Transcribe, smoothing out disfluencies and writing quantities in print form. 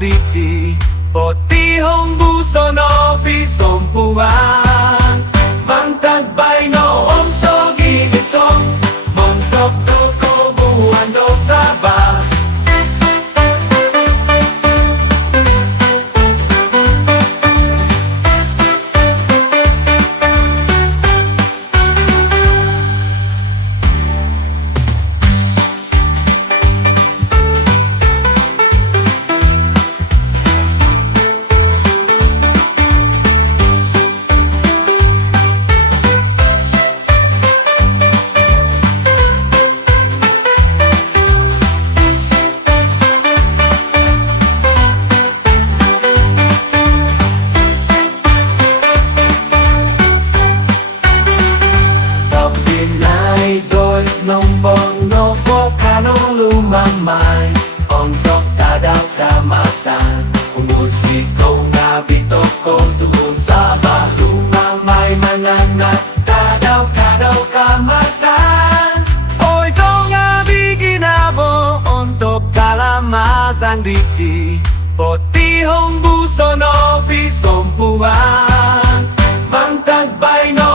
sanditi Potihong buso no pisompuan Mangtagbay no omso gigisong Montok do ko buwan do saba Nombong no volcano lumamay Ontok tadaw kamatan Umusiko nga bito ko tuon sa balumamay Mananat tadaw kamatan Oy so nga biginabo Ontok kalamasan diti Potihong buso no pisompuan Mangtagbay no